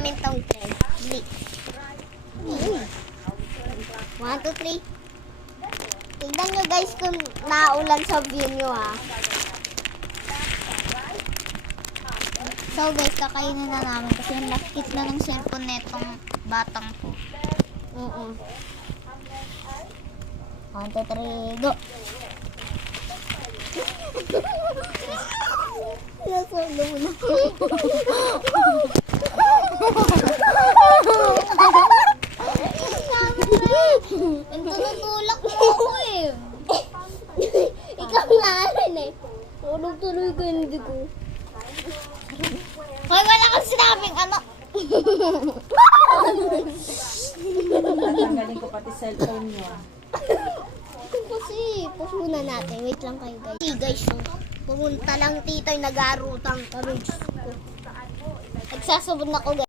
namin tong trend. Bili. 1, 2, 3. Tignan nyo guys kung naulan sa view nyo ha. So guys, kakainin na namin kasi nakikit na ng cellphone netong batang ko. Oo. 1, 2, 3, go! Nasolo mo na. Ang tunutulak mo ako eh. Ikaw nga rin eh. Tulog tuloy ko hindi ko. Hoy, wala kang sinabing ano. Natanggalin ko pati cellphone niya. Kasi, pause muna natin. Wait lang kayo guys. Hey guys, pumunta lang tito'y nag-arutang kami. Nagsasabod na ko guys.